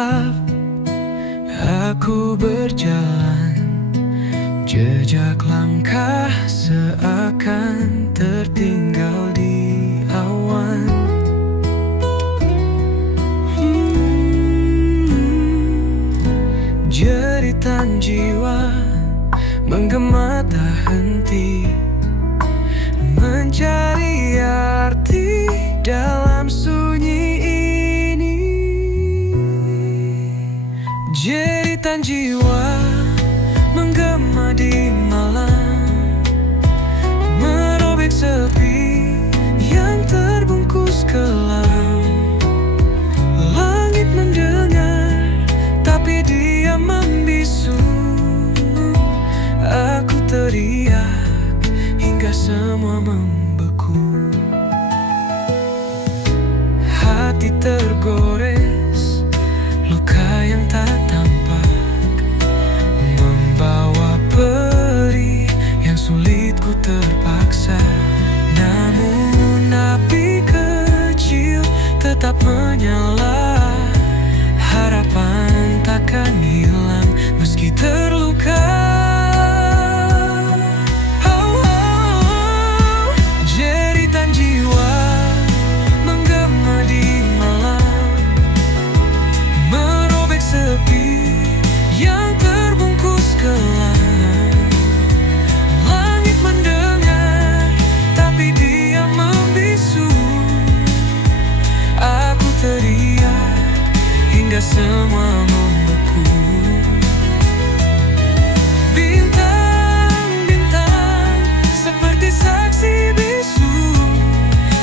gelap, aku berjalan, jejak langkah seakan tertinggal di awan. Jeritan jiwa menggema tak henti, mencari arti dalam sunyi ini. Jeritan jiwa menggema di malam, merobek sepi yang terbungkus kelam. Langit mendengar, tapi dia membisu. Aku teriak hingga semua membeku. Hati tergores, luka yang tak tampak, membawa perih yang sulit ku terpaksa. Namun api kecil tetap menyala, harapan takkan hilang meski terluka. Jeritan jiwa menggema di malam, merobek sepi yang terbungkus kelam. Langit mendengar, tapi dia membisu. Aku teriak hingga semua membeku. Bintang-bintang seperti saksi bisu,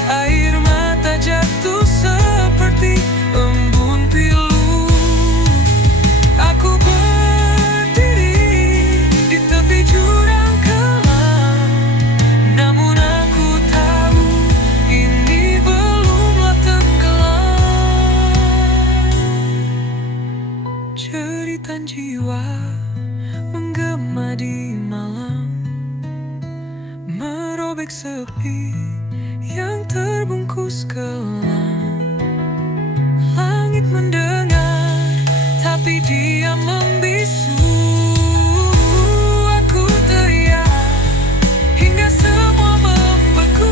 air mata jatuh seperti embun pilu. Aku berdiri di tepi jurang kelam, namun aku tahu ini belumlah tenggelam. Jeritan jiwa menggema di malam, merobek sepi yang terbungkus kelam. Langit mendengar, tapi dia membisu. Aku teriak hingga semua membeku.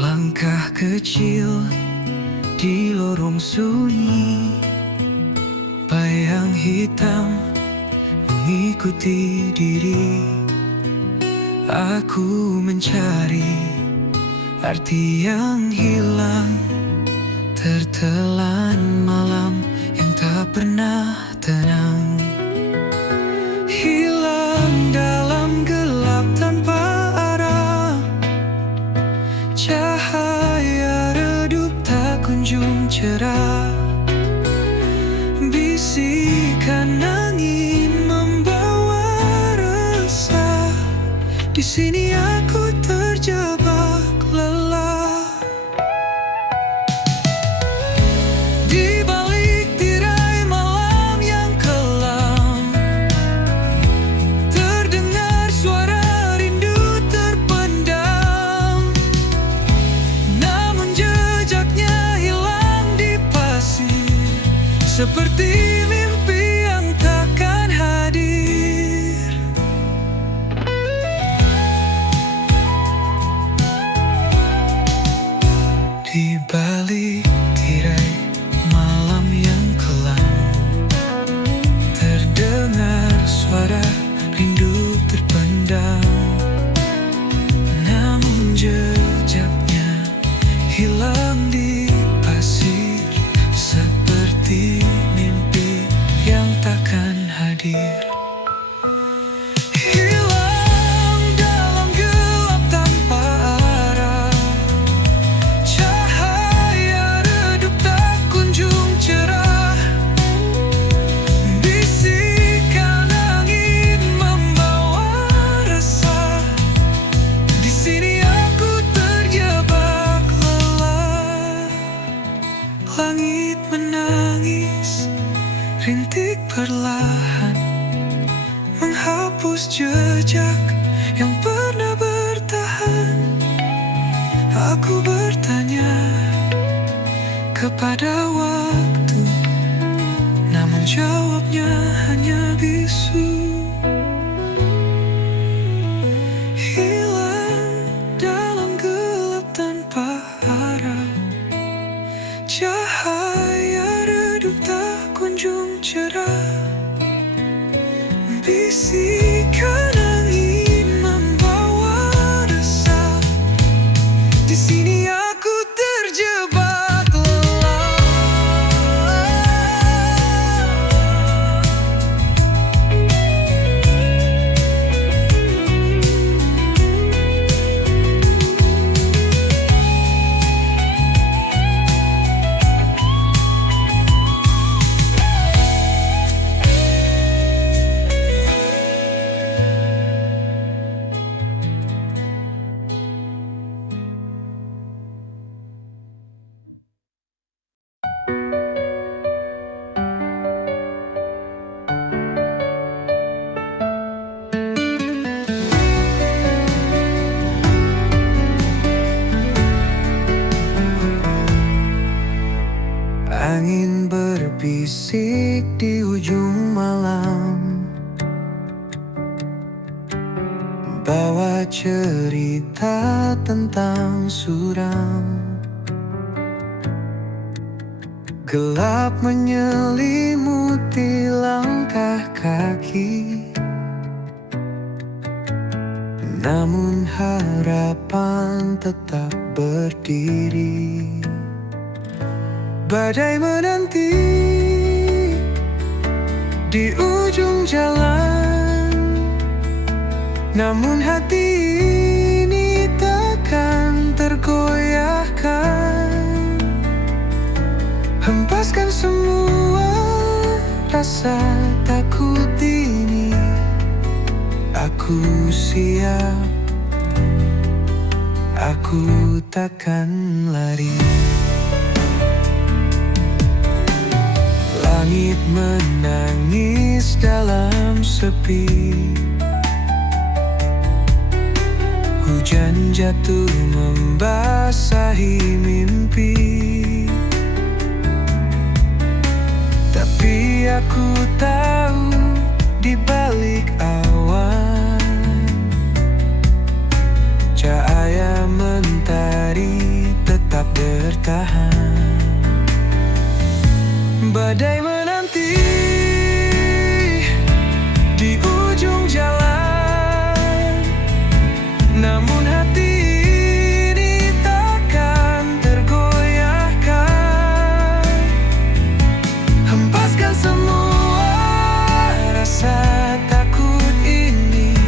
Langkah kecil di lorong sunyi, bayang hitam mengikuti diri. Aku mencari arti yang hilang, tertelan malam yang tak pernah tenang. Hilang dalam gelap tanpa arah, cahaya redup tak kunjung cerah. Bisikan angin membawa resah, di sini aku terjebak lelah. Di balik tirai malam yang kelam, terdengar suara rindu terpendam. Namun jejaknya hilang di pasir, seperti mimpi yang takkan hadir. pada waktu, namun jawabnya hanya bisu. Hilang dalam gelap tanpa harap, cahaya redup tak kunjung cerah. Bisikan angin membawa resah, di sini aku terjebak lelah. Angin berbisik di ujung malam, bawa cerita tentang suram. Gelap menyelimuti langkah kaki, namun harapan tetap berdiri. Badai menanti di ujung jalan, namun hati ini takkan tergoyahkan. Hempaskan semua rasa takut ini, aku siap, aku takkan lari. Langit menangis dalam sepi, hujan jatuh membasahi mimpi. Tapi aku tahu di balik awan, cahaya mentari tetap bertahan. Badai menanti di ujung jalan, namun hati ini takkan tergoyahkan. Hempaskan semua rasa takut ini,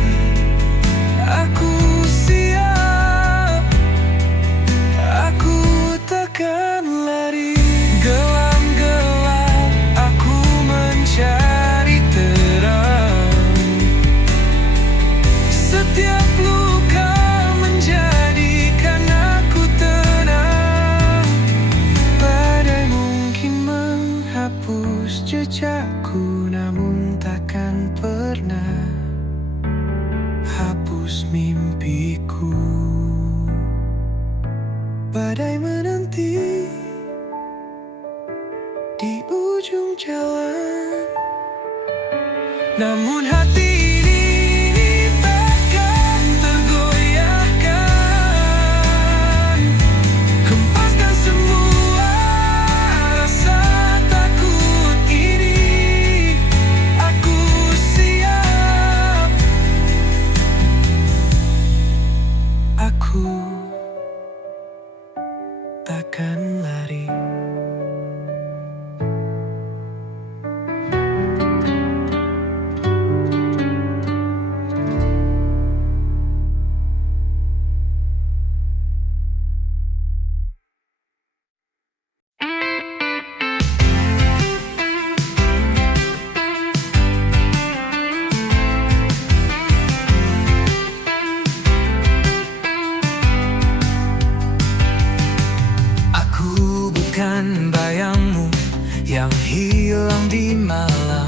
aku siap, aku takkan lari. Cari terang, setiap luka menjadikan aku tenang. Badai mungkin menghapus jejakku, namun takkan pernah hapus mimpiku. Badai menanti di ujung jalan, namun hati ini takkan tergoyahkan. Hempaskan semua rasa takut ini, aku siap, aku takkan lari. Bayangmu yang hilang di malam,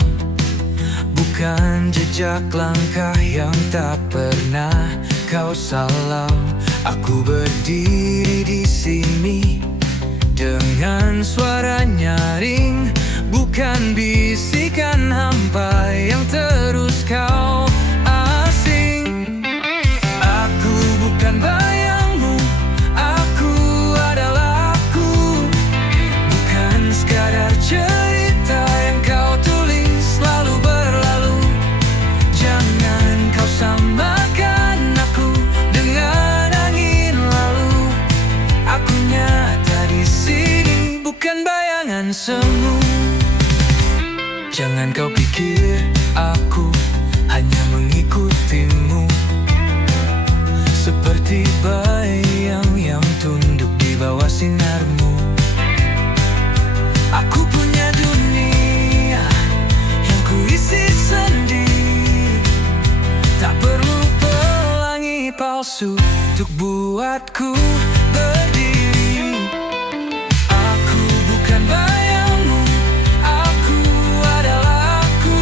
bukan jejak langkah yang tak pernah kau salam. Aku berdiri di sini dengan suara nyaring, bukan bisikan hampa yang terus kau asing. Aku bukan bayangmu, aku adalah aku. Bukan sekadar cerita yang kau tulis lalu berlalu. Jangan kau samakan aku dengan angin lalu. Aku nyata di sini, bukan bayangan semu. Jangan kau pikir aku hanya mengikutimu, seperti bayang yang tunduk di bawah sinarmu. Aku punya dunia yang kuisi sendiri. Tak perlu pelangi palsu untuk buatku berdiri. Aku bukan bayangmu, aku adalah aku.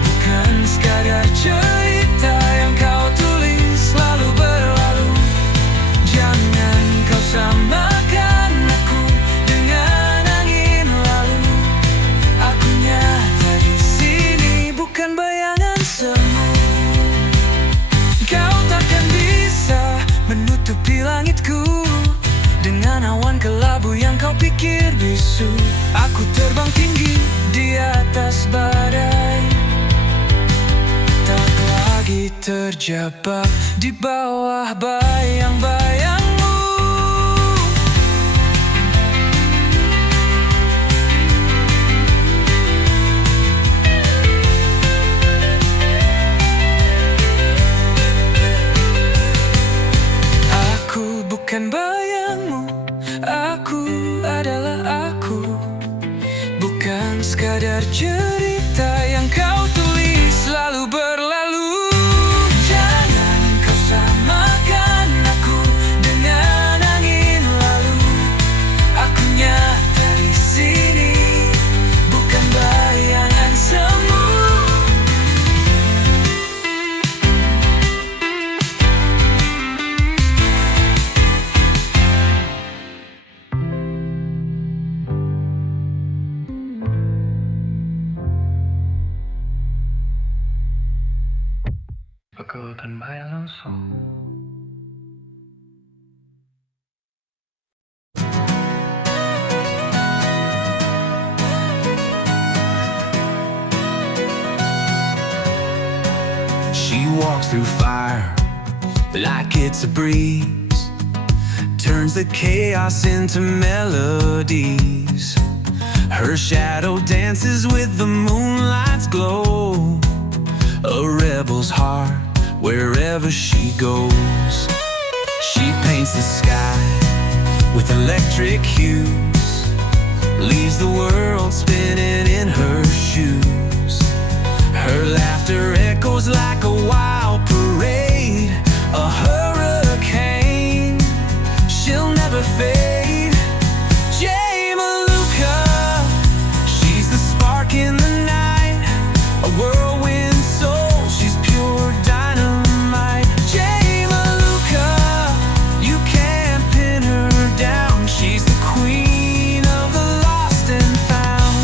Bukan sekadar cerita yang kau tulis lalu berlalu. Jangan kau samakan aku dengan angin lalu. Aku nyata di sini, bukan bayangan semu. Kau takkan bisa menutupi langitku dengan awan kelabu yang kau pikir bisu. Aku terbang tinggi di atas badai, tak lagi terjebak di bawah bayang-bayangmu. Aku bukan bayangmu, aku adalah aku. Bukan sekadar cerita yang kau tulis lalu berlalu. Jangan kau samakan aku dengan angin lalu. Aku nyata di sini, bukan bayangan semu. Aku tanpa langsung. She walks through fire like it's a breeze, turns the chaos into melodies. Her shadow dances with the moonlight's glow, a rebel's heart wherever she goes. She paints the sky with electric hues, leaves the world spinning in her shoes. Her laughter echoes like a wild parade, a hurricane, she'll never fade. Jay Maluka, she's the spark in the night, a whirlwind soul, she's pure dynamite. Jay Maluka, you can't pin her down, she's the queen of the lost and found.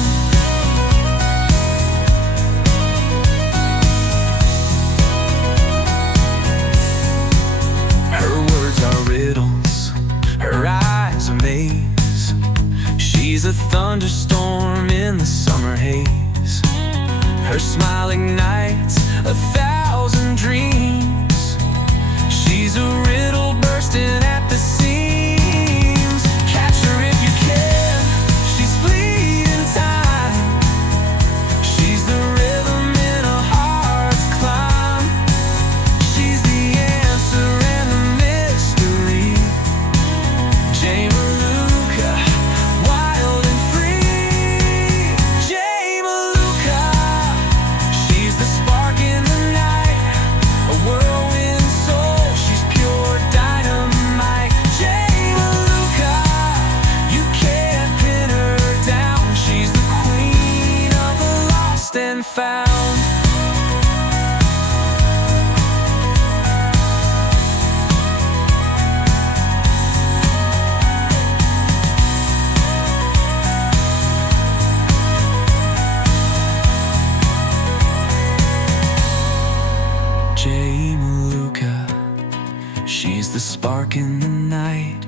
She's the spark in the night,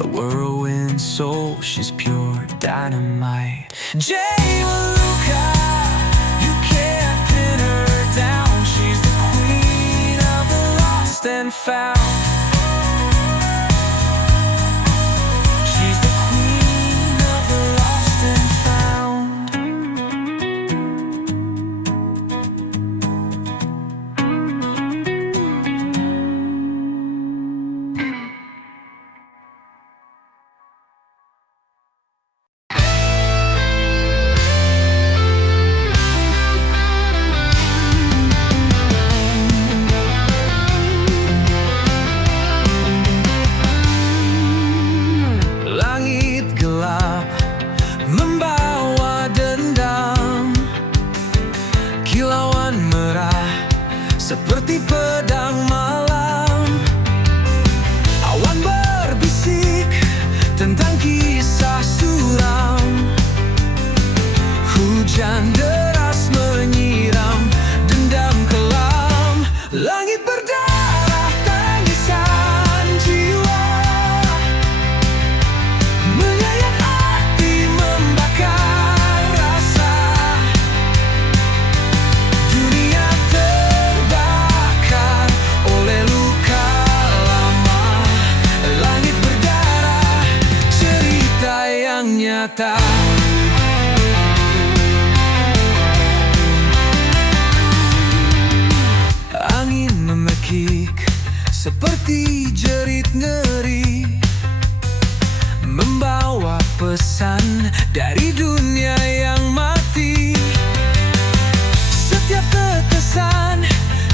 a whirlwind soul, she's pure dynamite. Jay Maluka, you can't pin her down. She's the queen of the lost and found. She's the queen of the lost and found. Langit gelap membawa dendam, kilauan merah seperti pedang malam. Awan berbisik tentang kisah suram, hujan deras menyiram dendam kelam. Langit berdarah tangisan jiwa, menyayat hati membakar rasa. Dunia terbakar oleh luka lama. Langit berdarah, cerita yang nyata. Angin memekik seperti jerit ngeri, membawa pesan dari dunia yang mati. Setiap tetesan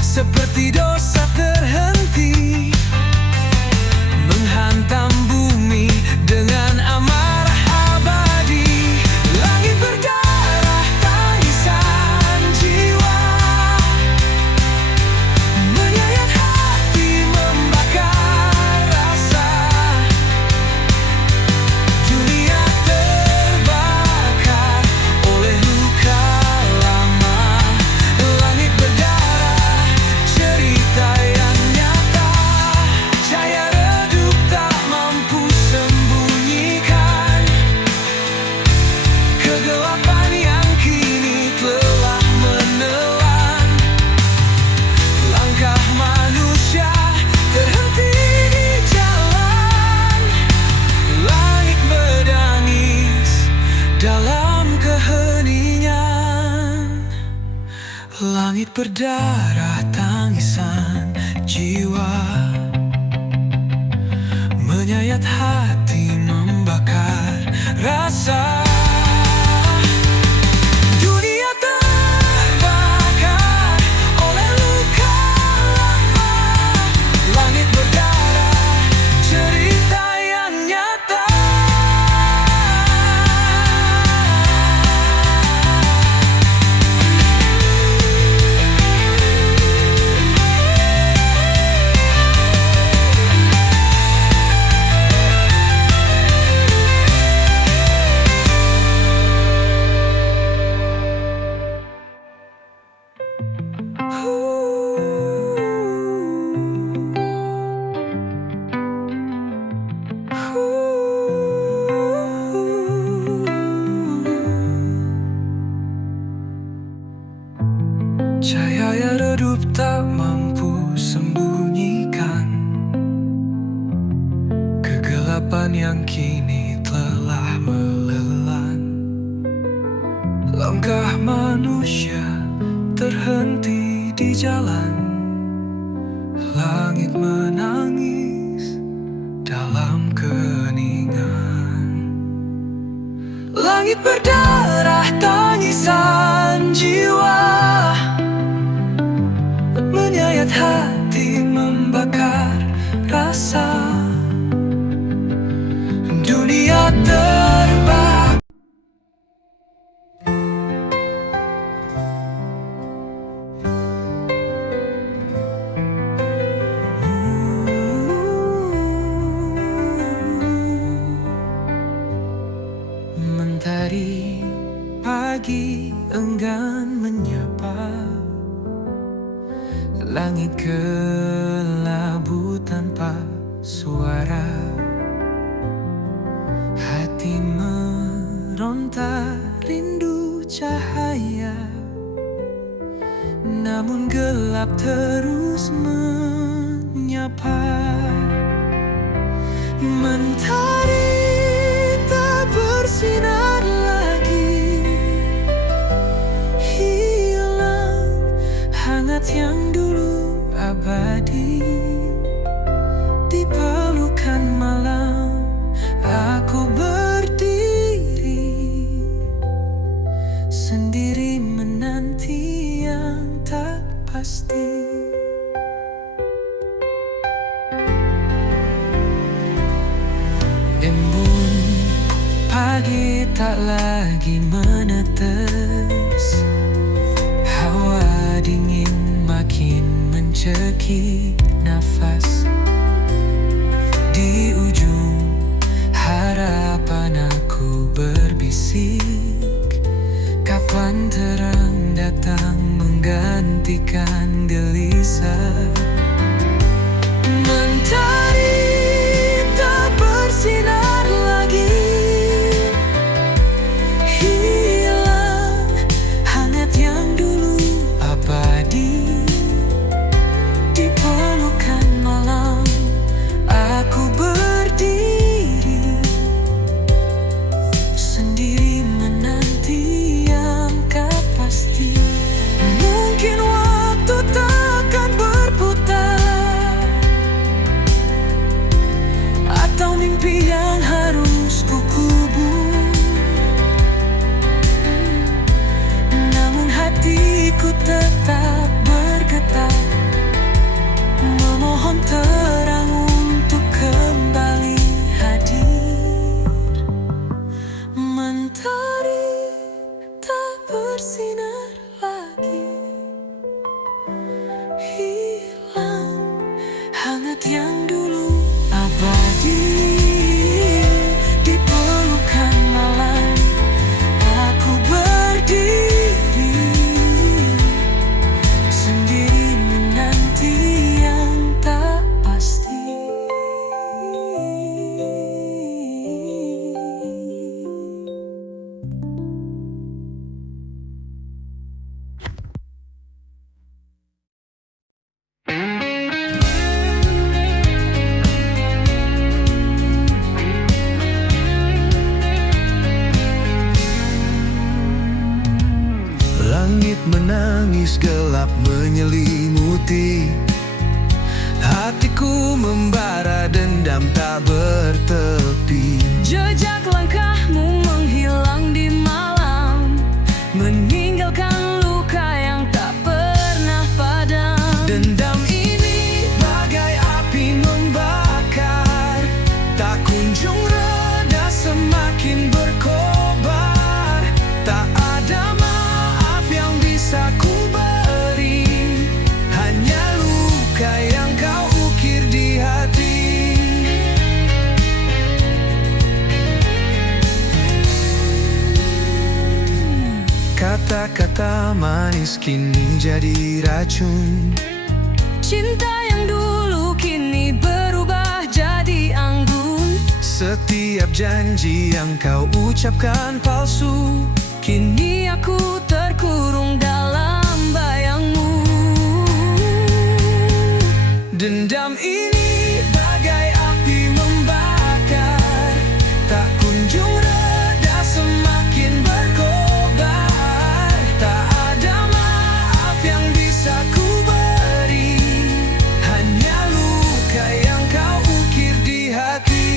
seperti dosa terhenti, menghantam bumi dengan amarah abadi. Langit berdarah tangisan jiwa, menyayat hati membakar rasa. Dunia terbakar oleh luka lama. Langit berdarah, cerita yang nyata. Cahaya redup tak mampu sembunyikan kegelapan yang kini telah menelan. Langkah manusia terhenti di jalan. Langit berdangis dalam keheningan. Langit berdarah tangisan jiwa, menyayat hati membakar rasa. Dunia terbakar oleh luka lama. Langit berdarah, cerita yang nyata. Cahaya redup tak mampu sembunyikan kegelapan yang kini telah melelan. Langkah manusia terhenti di jalan. Langit menangis dalam keheningan. Langit berdarah tangisan jiwa, menyayat hati membakar rasa. Dunia terbakar. Mentari pagi enggan menyapa, langit kelabu tanpa gelap terus menyapa. Mentari tak bersinar lagi, hilang hangat yang dulu abadi. Di pelukan malam aku berdiri, sendiri menanti yang tak pasti. Embun pagi tak lagi menetes, hawa dingin makin mencekik nafas. Di ujung harapan aku berbisik, kapan terang datang menggantikan gelisah. Mentari tak bersinar lagi, hilang hangat yang dulu abadi. Di pelukan malam aku berdiri, sendiri menanti yang tak pasti. Mungkin waktu takkan berputar, atau mimpi yang harus kukubur. Namun hatiku tetap bergetar, memohon terang untuk kembali hadir. Mentari tak bersinar lagi, hilang hangat yang dulu abadi. Di pelukan malam aku berdiri, sendiri menanti yang tak pasti. Langit menangis, gelap menyelimuti. Hatiku membara, dendam tak bertepi. Jejak langkahmu menghilang di malam, meninggalkan luka yang tak pernah padam. Dendam ini bagai api membakar, tak kunjung reda, semakin berkobar. Tak ada maaf yang bisa ku beri, hanya luka yang kau ukir di hati. Kata-kata manis kini jadi racun. Cinta yang dulu kini berubah jadi anggun. Setiap janji yang kau ucapkan palsu, Kini aku terkurung dalam bayangmu. dendam ini bagai api membakar, tak kunjung reda, semakin berkobar. Tak ada maaf yang bisa ku beri, hanya luka yang kau ukir di hati.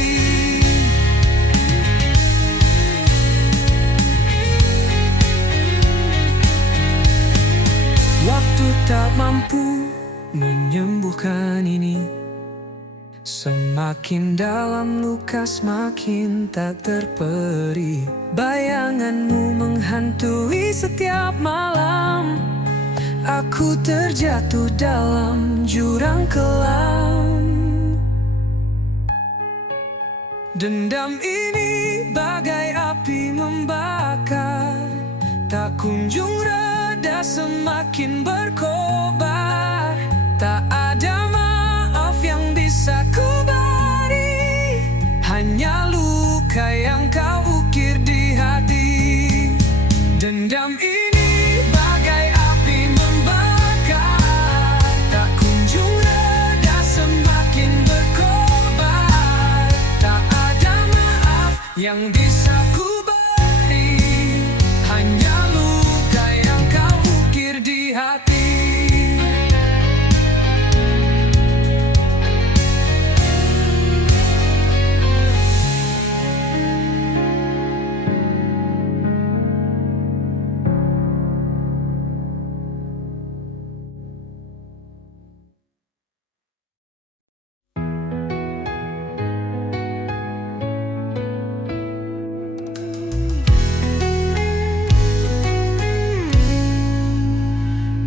Waktu tak mampu menyembuhkan ini. Semakin dalam luka semakin tak terperi. Bayanganmu menghantui setiap malam. Aku terjatuh dalam jurang kelam. Dendam ini bagai api membakar, tak kunjung reda, semakin berkobar. Tak ada maaf yang bisa ku beri, hanya luka yang kau ukir di hati. Dendam ini bagai api membakar, yang bisa ku beri hanya luka yang kau ukir di hati.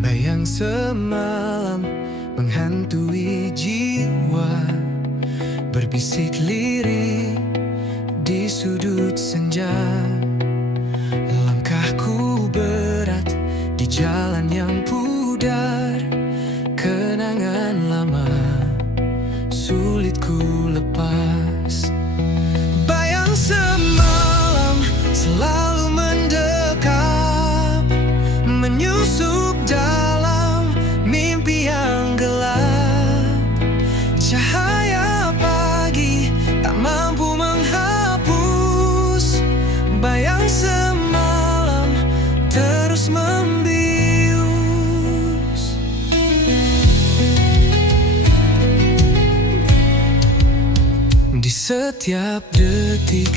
Bayang semalam menghantui jiwa, berbisik lirik di sudut senja. Langkahku berat di jalan yang pudar, kenangan lama sulit ku lepas. Bayang semalam selalu mendekap, menyusup dalam mimpi yang gelap. Cahaya pagi tak mampu menghapus bayang semalam terus membius. Di setiap detik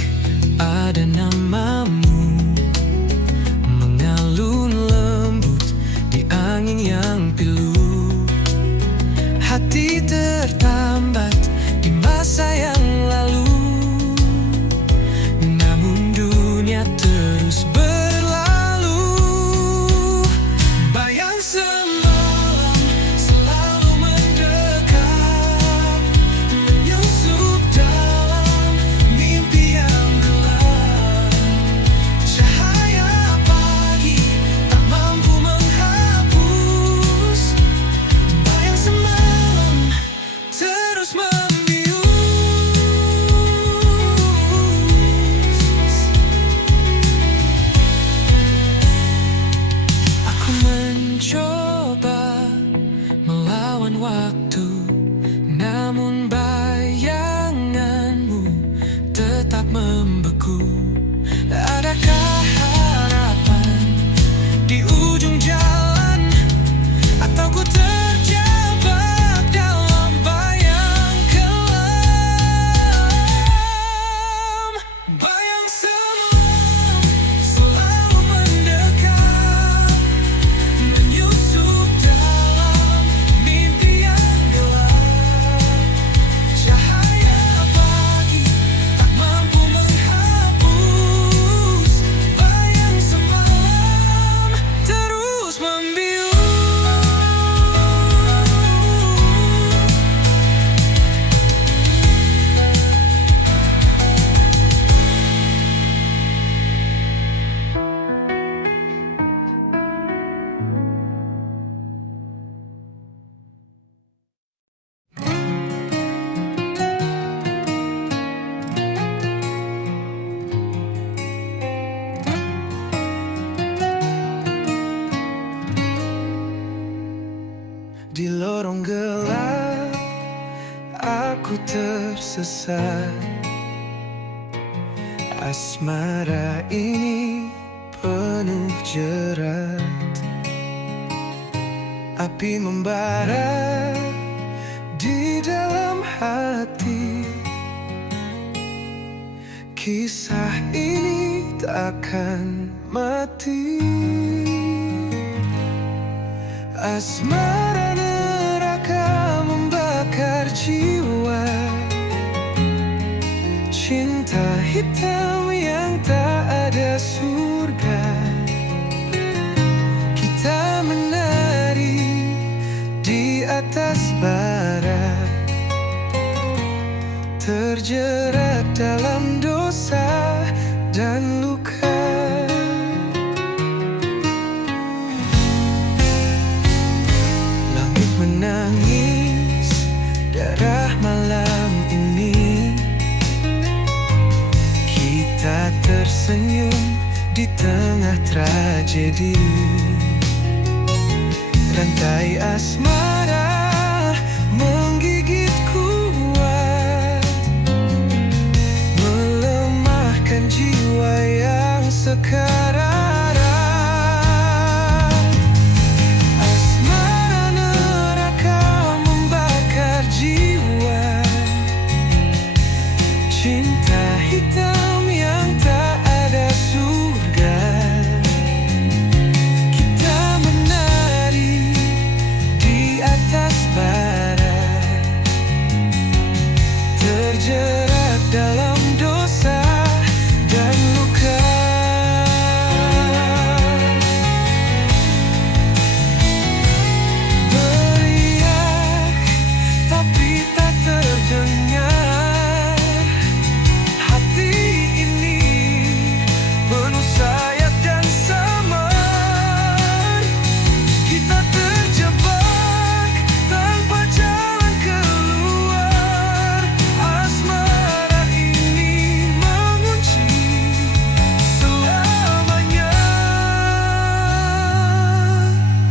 ada namamu mengalun lembut di angin yang pilu. Hati tertambat di masa yang lalu, namun dunia terus berlalu. Bayang semalam selalu mendekat, menyusup dalam mimpi yang gelap. Cahaya pagi tak mampu menghapus bayang semalam terus membius. Aku mencoba melawan waktu, namun bayanganmu tetap membeku. Adakah harapan di ujung jalan, atau ku terjebak dalam bayang kelam? Bayang semalam selalu mendekat, menyusup dalam mimpi yang gelap. Cahaya pagi tak mampu menghapus bayang semalam terus membius. Di lorong gelap aku tersesat. Asmara ini penuh jerat, api membara di dalam hati. Kisah ini takkan mati. Asmara neraka membakar jiwa, cinta hitam yang tak ada surga. Kita menari di atas bara, terjerat dalam dosa dan luka. Langit menangis darah malam ini, kita tersenyum di tengah tragedi. Rantai asmara menggigit kuat, melemahkan terjerat dalam dosa dan luka. Beriak tapi tak terdengar. Hati ini penuh sayap dan samar. Kita terjebak tanpa jalan keluar. Asmara ini mengunci selamanya.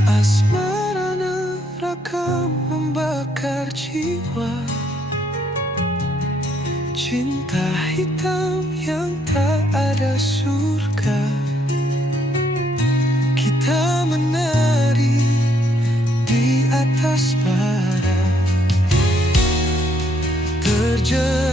Asmara neraka membakar jiwa. Cinta hitam yang tak ada surga. Kita menari di atas bara, terjerat